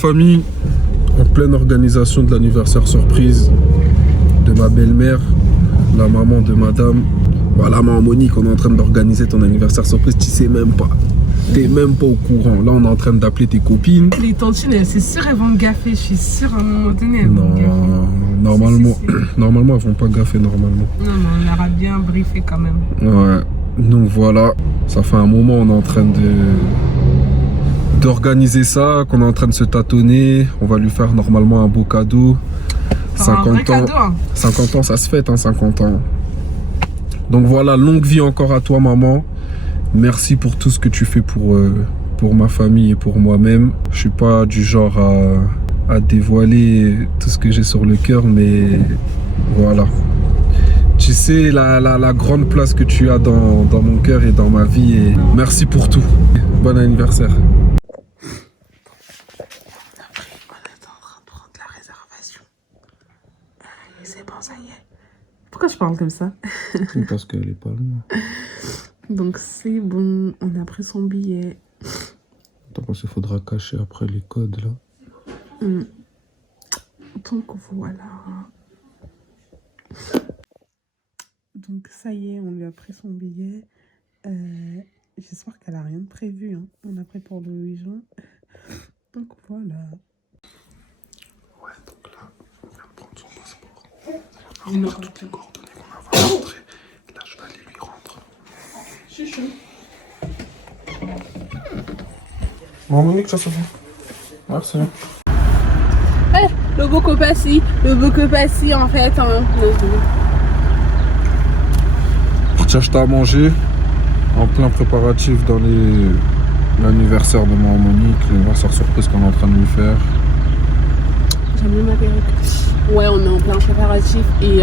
famille, en pleine organisation de l'anniversaire surprise de ma belle-mère, la maman de madame. Voilà, maman Monique, on est en train d'organiser ton anniversaire surprise, tu sais même pas. T'es même pas au courant. Là, on est en train d'appeler tes copines. Les tantines, c'est sûr, elles vont me gaffer. Je suis sûre, à un moment donné, elles vont Non, me gaffer. normalement, normalement, elles vont pas gaffer normalement. Non, mais on leur a bien briefé quand même. Ouais, donc voilà, ça fait un moment, on est en train d'organiser ça, qu'on est en train de se tâtonner. On va lui faire normalement un beau cadeau. 50 ans, cadeau, hein. 50 ans, ça se fête, hein, 50 ans. Donc voilà, longue vie encore à toi, maman. Merci pour tout ce que tu fais pour ma famille et pour moi-même. Je suis pas du genre à dévoiler tout ce que j'ai sur le cœur, mais voilà. Tu sais la grande place que tu as dans mon cœur et dans ma vie. Et merci pour tout. Bon anniversaire. C'est bon, ça y est. Pourquoi je parle comme ça? Parce qu'elle est pas loin. Donc c'est bon, on a pris son billet. Attends, parce qu'il faudra cacher après les codes là. Donc voilà. Donc ça y est, on lui a pris son billet. J'espère qu'elle a rien de prévu. Hein. On a pris pour le 8 juin. Donc voilà. Ouais, donc là, on vient de prendre son passeport. On va voir toutes les coordonnées qu'on a rentrées. Là, je vais aller lui rendre. Chouchou. Bon, Monique, ça se fait. Merci. Le beau passi en fait. Hein. Pour t'acheter à manger, en plein préparatif dans l'anniversaire de maman Monique, l'anniversaire surprise qu'on est en train de lui faire. J'aime bien ma perruque. Ouais, on est en plein préparatif et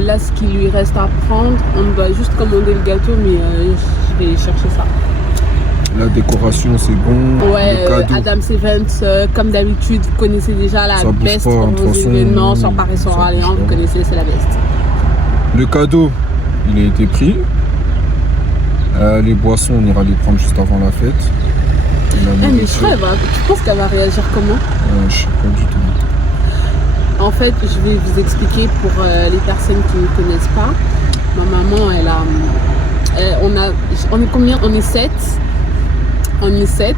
là, ce qu'il lui reste à prendre, on doit juste commander le gâteau, mais je vais chercher ça. La décoration, c'est bon. Ouais, Adam's Events, comme d'habitude, vous connaissez déjà la ça best pas, pour vos événements sur Paris sur Orléans, vous connaissez, c'est la best. Le cadeau, il a été pris. Les boissons, on ira les prendre juste avant la fête. Mais je rêve, tu penses qu'elle va réagir comment? Je sais pas du tout. En fait, je vais vous expliquer pour les personnes qui ne connaissent pas. Ma maman, on est combien? On est 7. On est 7.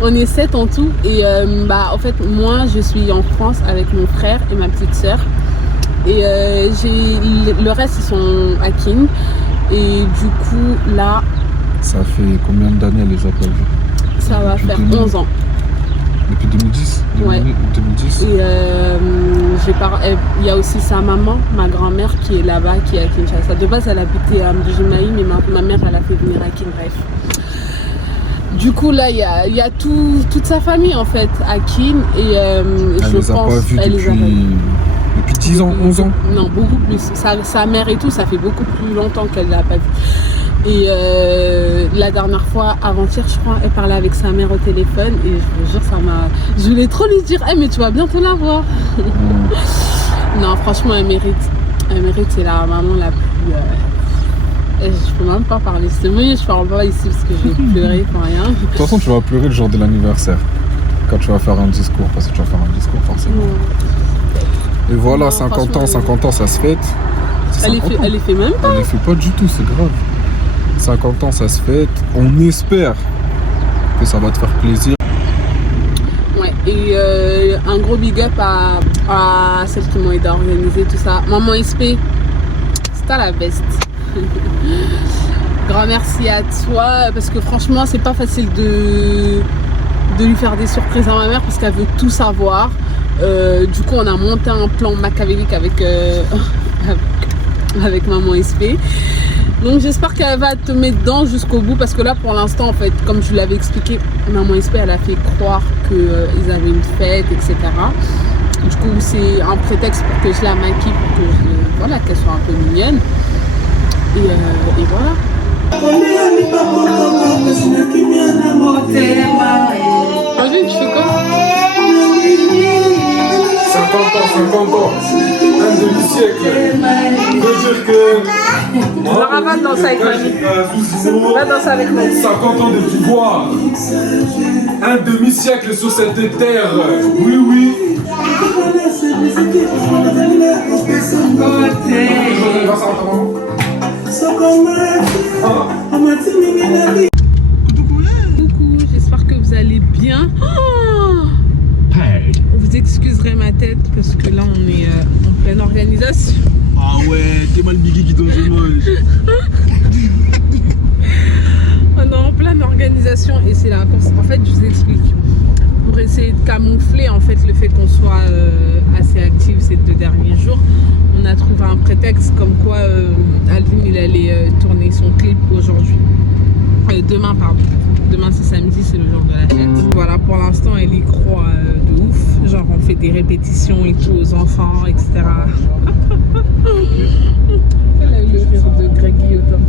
On est 7 en tout. Et en fait, moi, je suis en France avec mon frère et ma petite sœur. Et le reste, ils sont à King. Et du coup, là... Ça fait combien d'années elle les a pas vus? Ça va faire 11 ans. Depuis 2010? Ouais. 2010. Et il y a aussi sa maman, ma grand-mère, qui est là-bas, qui est à Kinshasa. De base, elle habitait à Mbujimaï, mais ma mère, elle a fait venir à King, bref. Du coup, là, il y a toute sa famille, en fait, à Kin. Et elle les a pas vus depuis 10 ans, 11 ans? Non, beaucoup plus. Sa mère et tout, ça fait beaucoup plus longtemps qu'elle ne l'a pas vu. Et la dernière fois, avant-hier, je crois, elle parlait avec sa mère au téléphone. Et je vous jure, ça m'a... Je voulais trop lui dire, mais tu vas bientôt la voir. Non, franchement, elle mérite. Elle mérite, c'est la maman la plus... Je peux même pas parler. C'est mieux, je parle pas ici parce que je vais pleurer pour rien. De toute façon, tu vas pleurer le jour de l'anniversaire. Quand tu vas faire un discours, parce que tu vas faire un discours forcément. Et voilà, non, 50 ans, ça se fête. Elle les fait même pas. Elle les fait pas du tout, c'est grave. 50 ans, ça se fête. On espère que ça va te faire plaisir. Ouais, et un gros big up à celles qui m'ont aidé à organiser tout ça. Maman SP, c'est à la best. Grand merci à toi, parce que franchement, c'est pas facile de lui faire des surprises à ma mère parce qu'elle veut tout savoir. Du coup, on a monté un plan machiavélique avec maman SP. Donc j'espère qu'elle va te mettre dedans jusqu'au bout, parce que là pour l'instant, en fait, comme je l'avais expliqué, maman SP, elle a fait croire qu'ils avaient une fête, etc. Du coup, c'est un prétexte pour que je la maquille, pour que qu'elle soit un peu mignonne. Et voilà. Vas-y, tu fais quoi? 50 ans, un demi-siècle. Je veux dire que Laura, va danser avec mamie. Va danser avec mamie. 50 ans de pouvoir. Un demi-siècle sur cette terre. Oui, oui. Coucou, j'espère que vous allez bien. Vous excuserez ma tête parce que là on est en pleine organisation. Ah ouais, t'es mal Biggie qui donne le moche. On est en pleine organisation et c'est la course. En fait, je vous explique. Pour essayer de camoufler en fait le fait qu'on soit assez actif ces 2 derniers jours, on a trouvé un prétexte comme quoi Alvin il allait tourner son clip aujourd'hui. Demain, pardon. Demain c'est samedi, c'est le jour de la fête. Voilà, pour l'instant elle y croit de ouf. Genre on fait des répétitions et tout aux enfants, etc. Elle a eu le rire de Greg Guillotin.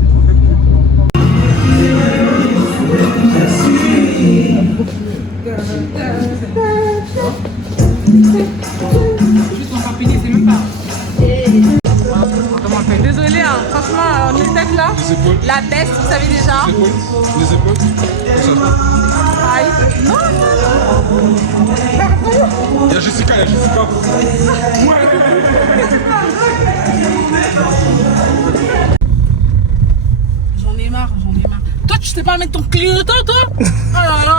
Désolée, hein, franchement, on est peut-être là. La baisse, vous savez déjà. Les épaules. Aïe. Non. Il y a Jessica, J'en ai marre. Toi, tu sais pas mettre ton clignotant, toi? Oh là là.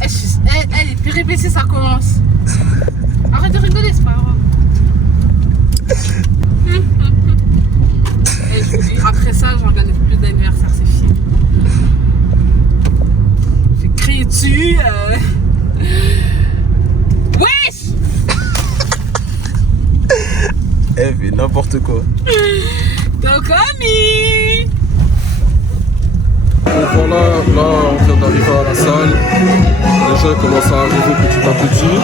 Elle est péripétie, ça commence. Arrête de rigoler, c'est pas grave. Et après ça, j'organise plus d'anniversaire, c'est fini. J'ai crié dessus. Wesh! Elle fait n'importe quoi. Donc, ami! Donc voilà, là on vient d'arriver à la salle. Les gens commencent à arriver petit à petit.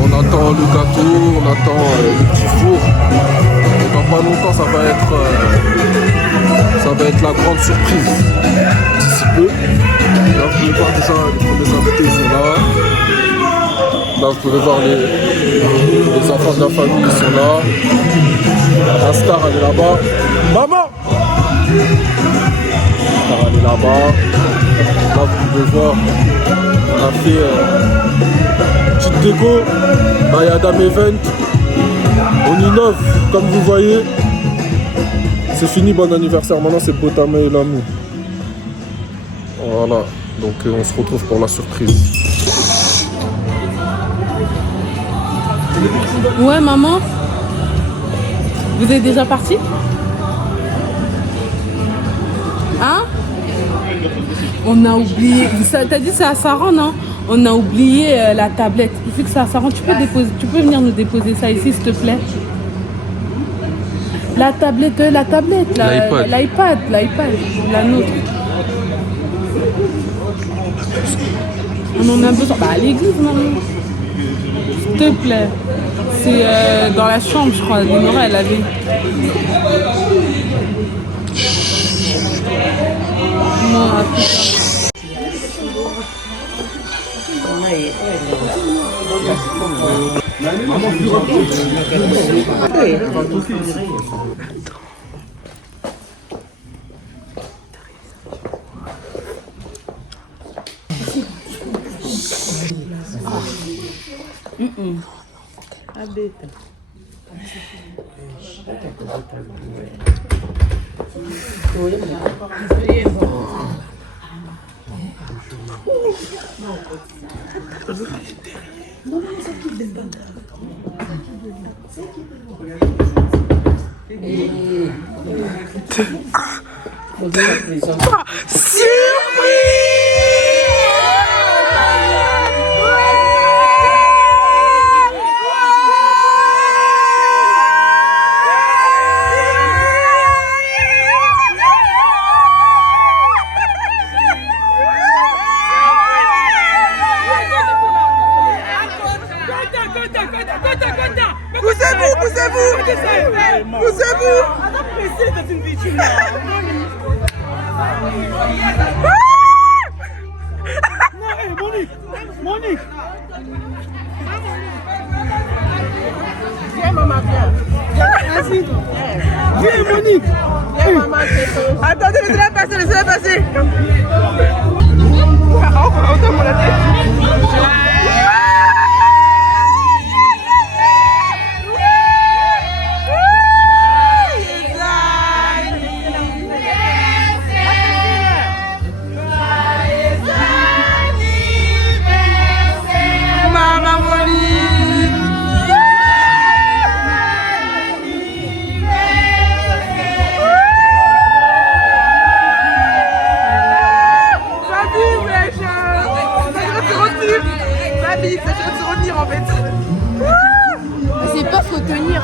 On attend le gâteau, on attend le petit four. Et dans pas longtemps ça va être la grande surprise. D'ici peu. Là vous pouvez voir déjà les premiers invités ils sont là. Là vous pouvez voir les enfants de la famille qui sont là. La star elle est là-bas. Maman! Elle est là-bas. Là vous pouvez voir, on a fait une petite déco. Là il y a Dame Event. On innove, comme vous voyez. C'est fini, bon anniversaire. Maintenant c'est Botama et l'amour. Voilà, donc on se retrouve pour la surprise. Ouais, maman. Vous êtes déjà parti? Hein? On a oublié. T'as dit c'est à Saran, non? On a oublié la tablette. Vu que c'est à Saran, tu peux venir nous déposer ça ici, s'il te plaît? La tablette, l'iPad, la nôtre. On en a besoin. Bah à l'église, maman. S'il te plaît. C'est dans la chambre, je crois. Lénora, elle avait. Non, après. Viens, maman, viens. Vas-y. Attendez, laissez-la passer, laissez-la passer. C'est pas faut tenir.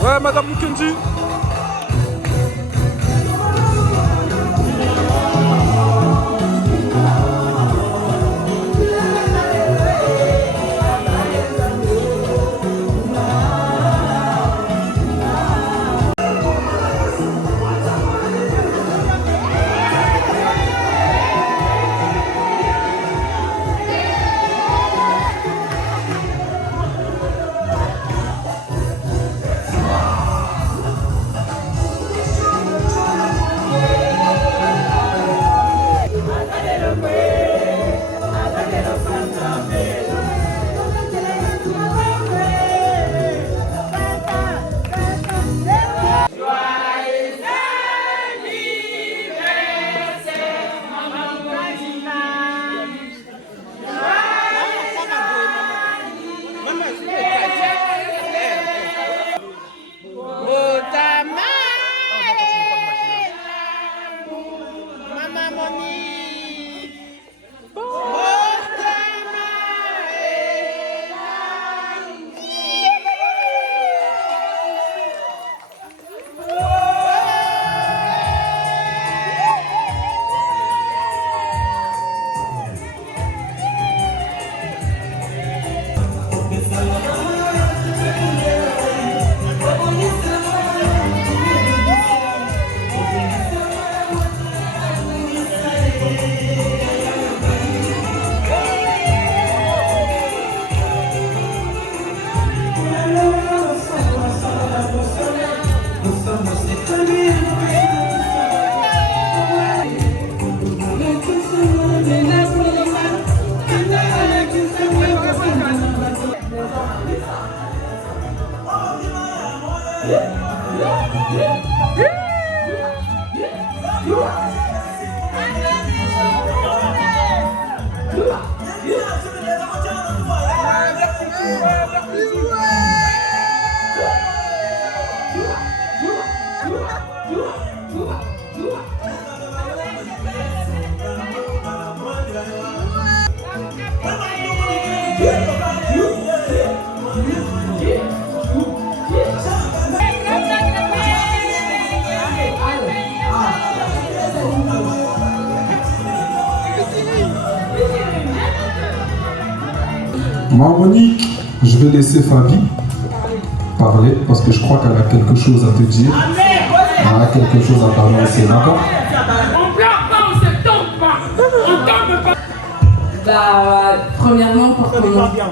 Ouais, Madame Mukendi. Monique, je vais laisser Fabi parler parce que je crois qu'elle a quelque chose à te dire. Elle a quelque chose à t'annoncer, d'accord? On pleure pas, on se tombe pas. On tombe pas. Bah, premièrement, pour commencer.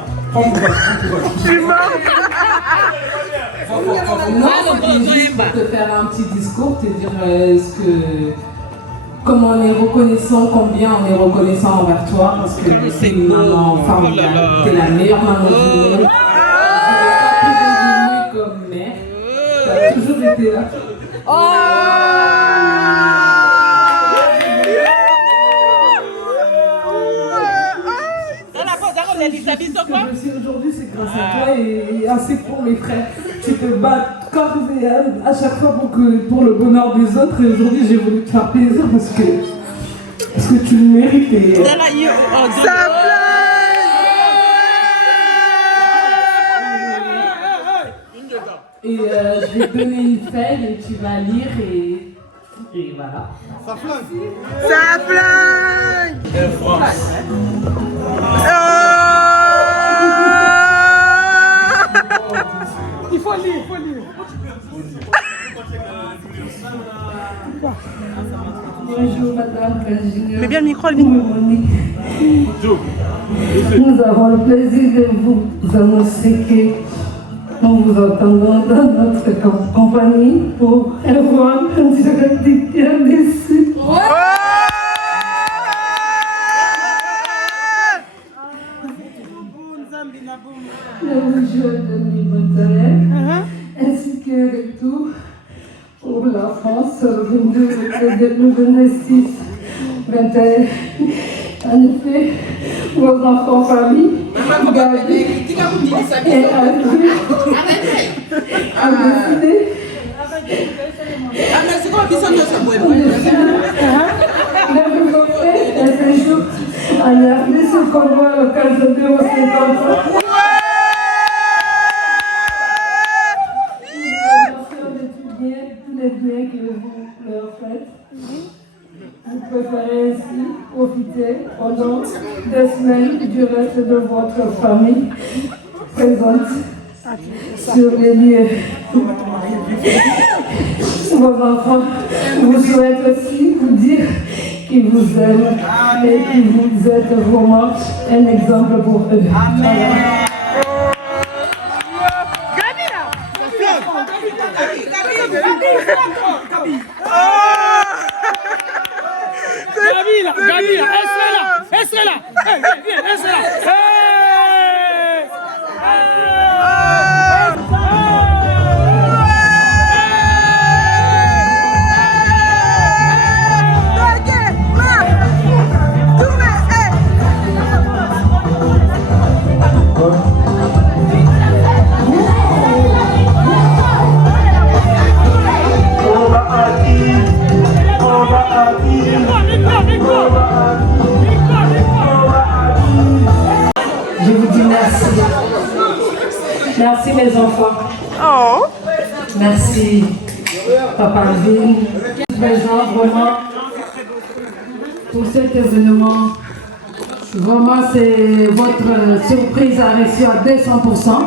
Moi, juste pour te faire un petit discours, te dire comment on est reconnaissant, combien on est reconnaissant envers toi, parce que c'est une maman formidable, t'es la meilleure maman du monde. Je n'ai pas pu comme mère, t'as toujours été là. Je suis aujourd'hui, c'est grâce à toi et ainsi pour mes frères. Tu te bats corps et âme à chaque fois pour le bonheur des autres. Et aujourd'hui, j'ai voulu te faire plaisir parce que tu le mérites. Et, je vais te donner une feuille et tu vas lire et voilà. Ça flingue. Il faut lire, il faut lire. Bonjour Madame Virginie. Mais bien le micro, Monique. Nous avons le plaisir de vous annoncer que nous vous entendons dans notre compagnie pour avoir un directeur d'ici. Le jeu de Nibotalet, ainsi que le tout pour la France, le 26, 21. En effet, vos enfants famille, Gabi et André, a décidé de vous offrir un séjour à Niamey, ce qu'on voit à l'occasion de vos 50 ans. Tous les biens que vous leur faites. Vous préférez ainsi profiter pendant 2 semaines du reste de votre famille présente sur les lieux. Vos enfants vous souhaitent aussi vous dire qu'ils vous aiment et que vous êtes vraiment un exemple pour eux. Gabi, elle serait là. Viens, elle serait là. Je vous dis merci. Merci mes enfants. Oh. Merci Papa Alvin. Présent vraiment pour cet événement. Vraiment c'est votre surprise a reçu à 200%.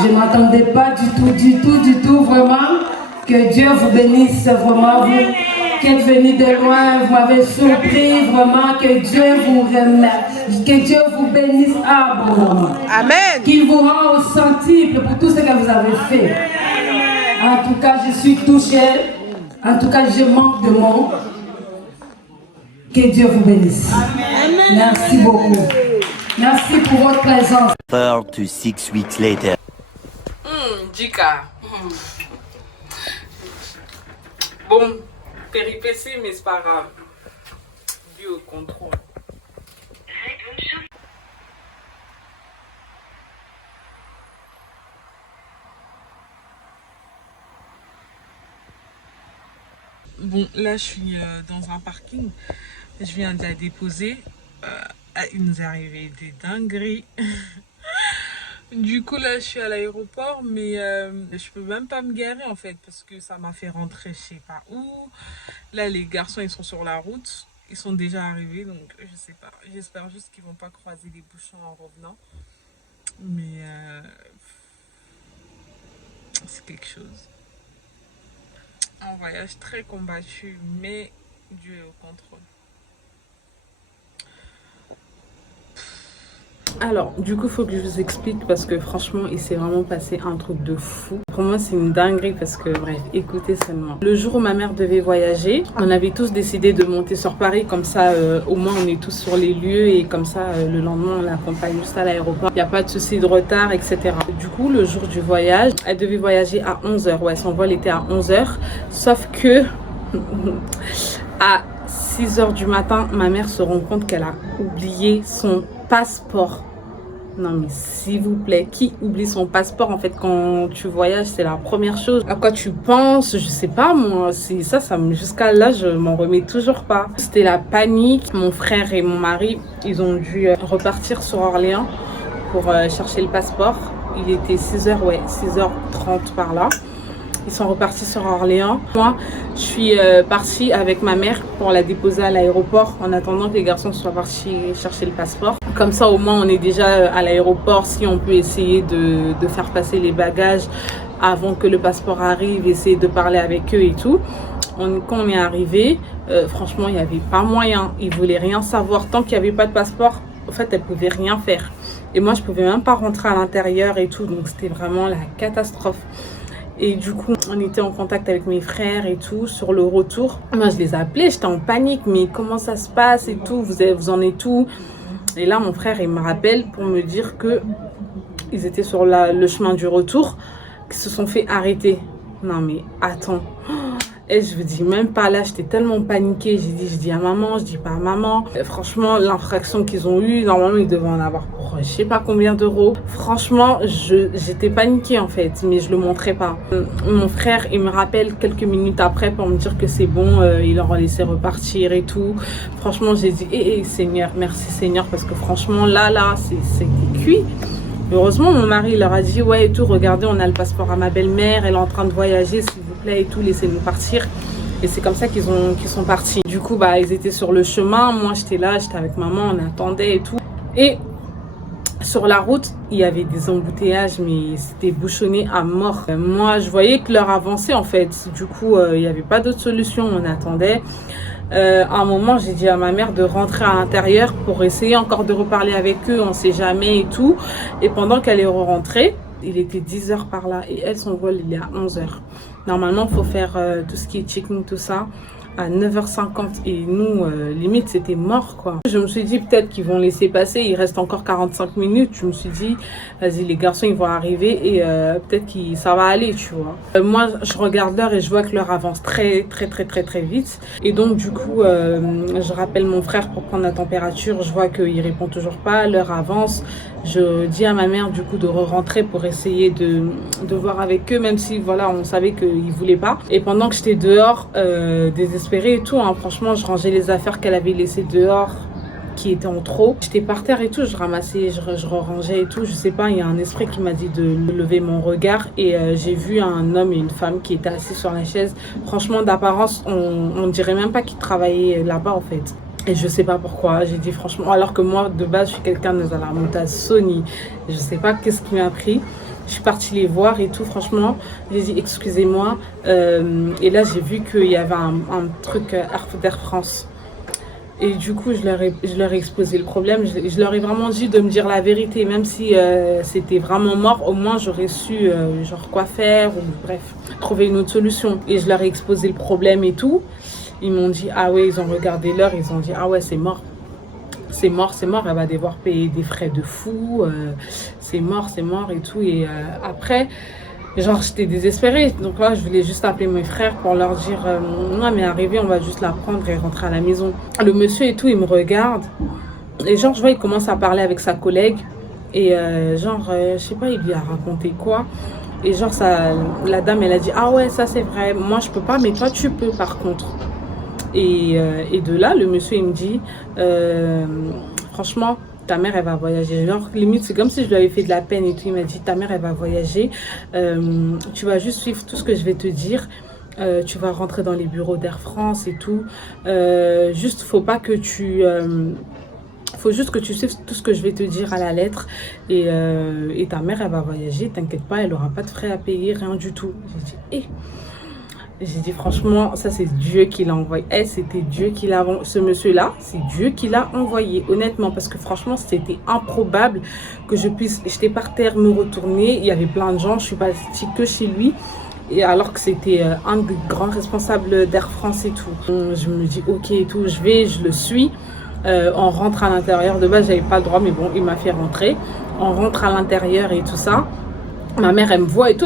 Je ne m'attendais pas du tout vraiment. Que Dieu vous bénisse vraiment vous. Qui êtes venus de loin, vous m'avez surpris, vraiment, que Dieu vous remercie, que Dieu vous bénisse abondamment. Amen. Qu'il vous rend au centuple pour tout ce que vous avez fait. En tout cas, je suis touchée, en tout cas, je manque de mots. Que Dieu vous bénisse. Amen. Merci beaucoup. Merci pour votre présence. 4 to 6 weeks later. Jika. Bon, péripétie, mais c'est pas grave. Dû au contrôle. Bon, là, je suis dans un parking. Je viens de la déposer. Il nous est arrivé des dingueries. Du coup, là, je suis à l'aéroport, mais je peux même pas me garer, en fait, parce que ça m'a fait rentrer je sais pas où. Là, les garçons, ils sont sur la route. Ils sont déjà arrivés, donc je sais pas. J'espère juste qu'ils vont pas croiser les bouchons en revenant. Mais c'est quelque chose. Un voyage très combattu, mais dû au contrôle. Alors, du coup, il faut que je vous explique parce que franchement, il s'est vraiment passé un truc de fou. Pour moi, c'est une dinguerie parce que, bref, écoutez seulement. Le jour où ma mère devait voyager, on avait tous décidé de monter sur Paris. Comme ça, au moins, on est tous sur les lieux et comme ça, le lendemain, on l'accompagne juste à l'aéroport. Il n'y a pas de souci de retard, etc. Du coup, le jour du voyage, elle devait voyager à 11h. Ouais, son vol était à 11h. Sauf que, à 6h du matin, ma mère se rend compte qu'elle a oublié son passeport. Non mais s'il vous plaît, qui oublie son passeport? En fait, quand tu voyages, c'est la première chose à quoi tu penses. Je sais pas moi, c'est ça jusqu'à là, je m'en remets toujours pas. C'était la panique. Mon frère et mon mari, ils ont dû repartir sur Orléans pour chercher le passeport. Il était 6h, ouais, 6h30 par là. Ils sont repartis sur Orléans. Moi, je suis partie avec ma mère pour la déposer à l'aéroport en attendant que les garçons soient partis chercher le passeport. Comme ça, au moins, on est déjà à l'aéroport. Si on peut essayer de faire passer les bagages avant que le passeport arrive, essayer de parler avec eux et tout. Quand on est arrivé, franchement, il n'y avait pas moyen. Ils ne voulaient rien savoir. Tant qu'il n'y avait pas de passeport, en fait, elles ne pouvaient rien faire. Et moi, je ne pouvais même pas rentrer à l'intérieur et tout. Donc, c'était vraiment la catastrophe. Et du coup, on était en contact avec mes frères et tout sur le retour. Moi, je les appelais, j'étais en panique. Mais comment ça se passe et tout? Vous en êtes où? Et là, mon frère, il me rappelle pour me dire que ils étaient sur le chemin du retour, qu'ils se sont fait arrêter. Non, mais attends. Et je vous dis même pas là, j'étais tellement paniquée. Je dis à maman, je dis pas à maman. Et franchement, l'infraction qu'ils ont eue, normalement, ils devaient en avoir pour je sais pas combien d'euros. Franchement, j'étais paniquée en fait, mais je le montrais pas. Mon frère, il me rappelle quelques minutes après pour me dire que c'est bon, il leur a laissé repartir et tout. Franchement, j'ai dit, Seigneur, merci Seigneur, parce que franchement, là, c'était cuit. Heureusement, mon mari leur a dit, ouais et tout, regardez, on a le passeport à ma belle-mère, elle est en train de voyager, s'il vous plaît et tout, laissez-nous partir. Et c'est comme ça qu'ils sont partis. Du coup, ils étaient sur le chemin, moi j'étais là, j'étais avec maman, on attendait et tout. Et sur la route, il y avait des embouteillages, mais c'était bouchonné à mort. Moi, je voyais que l'heure avançait en fait. Du coup, il n'y avait pas d'autre solution, on attendait. À un moment, j'ai dit à ma mère de rentrer à l'intérieur pour essayer encore de reparler avec eux, on sait jamais et tout. Et pendant qu'elle est rentrée, il était 10h par là et elle, son vol, il est à 11h. Normalement, il faut faire tout ce qui est checking, tout ça, à 9h50 et nous, limite, c'était mort, quoi. Je me suis dit, peut-être qu'ils vont laisser passer, il reste encore 45 minutes. Je me suis dit, vas-y, les garçons, ils vont arriver et peut-être que ça va aller, tu vois. Moi, je regarde l'heure et je vois que l'heure avance très vite. Et donc, du coup, je rappelle mon frère pour prendre la température. Je vois qu'il répond toujours pas, l'heure avance. Je dis à ma mère, du coup, de re-rentrer pour essayer de voir avec eux, même si, voilà, on savait qu'ils voulaient pas. Et pendant que j'étais dehors, désespérée et tout, hein, franchement, je rangeais les affaires qu'elle avait laissées dehors, qui étaient en trop. J'étais par terre et tout, je ramassais, je rangeais et tout. Je sais pas, il y a un esprit qui m'a dit de lever mon regard et j'ai vu un homme et une femme qui étaient assis sur la chaise. Franchement, d'apparence, on dirait même pas qu'ils travaillaient là-bas, en fait. Et je sais pas pourquoi, j'ai dit franchement, alors que moi, de base, je suis quelqu'un de la montage Sony. Je sais pas qu'est-ce qui m'a pris. Je suis partie les voir et tout, franchement. J'ai dit, excusez-moi. Et là, j'ai vu qu'il y avait un truc d'Air France. Et du coup, je leur ai exposé le problème. Je leur ai vraiment dit de me dire la vérité. Même si c'était vraiment mort, au moins, j'aurais su genre quoi faire ou bref, trouver une autre solution. Et je leur ai exposé le problème et tout. Ils m'ont dit, ah ouais, ils ont regardé l'heure, ils ont dit, ah ouais, c'est mort. C'est mort, elle va devoir payer des frais de fou. C'est mort et tout. Et après, genre, j'étais désespérée. Donc là, je voulais juste appeler mes frères pour leur dire non, mais arrivé, on va juste la prendre et rentrer à la maison. Le monsieur et tout, il me regarde. Et genre, je vois, il commence à parler avec sa collègue. Et je sais pas, il lui a raconté quoi. Et genre, la dame, elle a dit, ah ouais, ça c'est vrai, moi je peux pas, mais toi tu peux par contre. Et de là, le monsieur, il me dit, franchement, ta mère, elle va voyager. Genre, limite, c'est comme si je lui avais fait de la peine et tout. Il m'a dit, ta mère, elle va voyager. Tu vas juste suivre tout ce que je vais te dire. Tu vas rentrer dans les bureaux d'Air France et tout. Juste, faut juste que tu suives tout ce que je vais te dire à la lettre. Et ta mère, elle va voyager. T'inquiète pas, elle aura pas de frais à payer, rien du tout. J'ai dit, j'ai dit, franchement, ça, c'est Dieu qui l'a envoyé. C'était Dieu qui l'a envoyé. Ce monsieur-là, c'est Dieu qui l'a envoyé, honnêtement. Parce que franchement, c'était improbable que je puisse... J'étais par terre, me retourner. Il y avait plein de gens. Je suis partie que chez lui. Et alors que c'était un des grands responsables d'Air France et tout. Je me dis, ok et tout, je le suis. On rentre à l'intérieur. De base, j'avais pas le droit, mais bon, il m'a fait rentrer. On rentre à l'intérieur et tout ça. Ma mère, elle me voit et tout,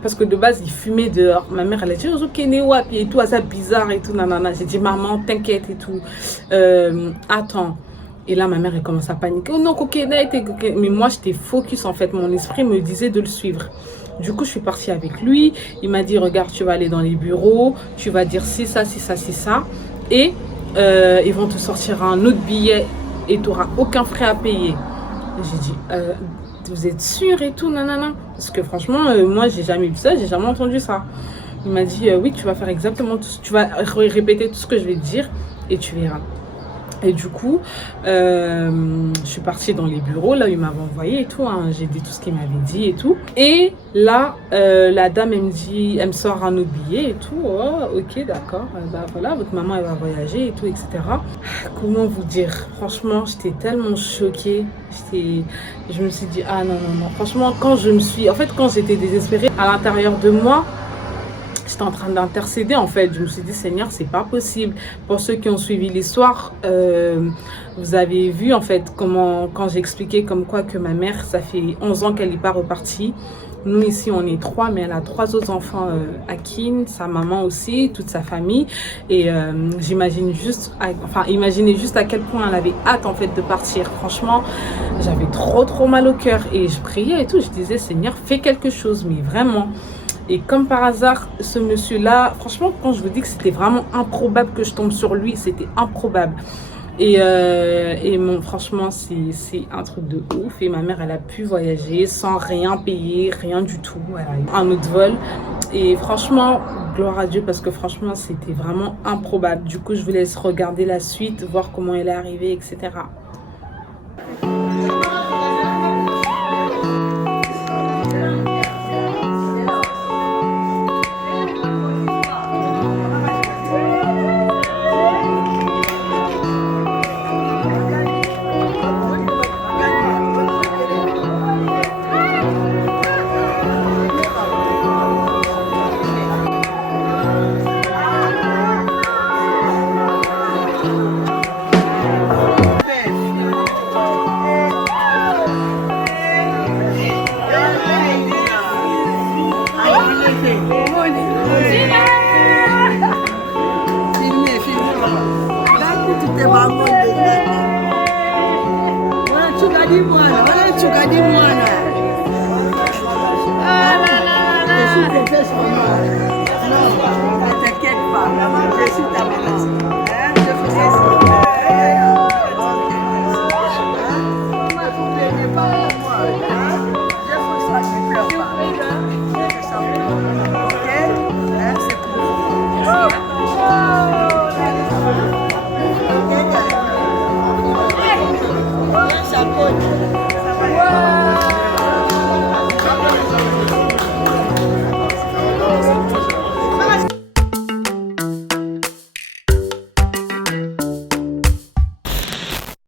parce que de base, il fumait dehors. Ma mère, elle a dit, ok, Néwapi et tout, ça bizarre et tout, nanana. J'ai dit, maman, t'inquiète et tout. Attends. Et là, ma mère, elle commence à paniquer. Oh non, ok. Mais moi, j'étais focus, en fait. Mon esprit me disait de le suivre. Du coup, je suis partie avec lui. Il m'a dit, regarde, tu vas aller dans les bureaux. Tu vas dire si ça, si ça, si ça. Et ils vont te sortir un autre billet et tu n'auras aucun frais à payer. J'ai dit, vous êtes sûr et tout, nanana? Parce que franchement, moi, j'ai jamais vu ça, j'ai jamais entendu ça. Il m'a dit, oui, tu vas faire exactement tout, tu vas répéter tout ce que je vais te dire et tu verras. Et du coup, je suis partie dans les bureaux, là où il m'avait envoyé et tout, hein. J'ai dit tout ce qu'il m'avait dit et tout. Et là, la dame, elle me sort un autre billet et tout. Oh, ok, d'accord, bah voilà, votre maman, elle va voyager et tout, etc. Comment vous dire? Franchement, j'étais tellement choquée. Je me suis dit, ah non, non, non. Franchement, quand j'étais désespérée, à l'intérieur de moi, j'étais en train d'intercéder en fait. Je me suis dit, Seigneur, c'est pas possible. Pour ceux qui ont suivi l'histoire, vous avez vu en fait quand j'ai expliqué comme quoi que ma mère, ça fait 11 ans qu'elle n'est pas repartie. Nous ici, on est 3, mais elle a 3 autres enfants à Kin, sa maman aussi, toute sa famille. Et imaginez juste à quel point elle avait hâte en fait de partir. Franchement, j'avais trop mal au cœur et je priais et tout. Je disais, Seigneur, fais quelque chose, mais vraiment. Et comme par hasard, ce monsieur-là, franchement, quand je vous dis que c'était vraiment improbable que je tombe sur lui, c'était improbable. Et franchement, c'est un truc de ouf. Et ma mère, elle a pu voyager sans rien payer, rien du tout. Elle a eu un autre vol. Et franchement, gloire à Dieu, parce que franchement, c'était vraiment improbable. Du coup, je vous laisse regarder la suite, voir comment elle est arrivée, etc. Non, t'inquiète pas, je suis ta mère.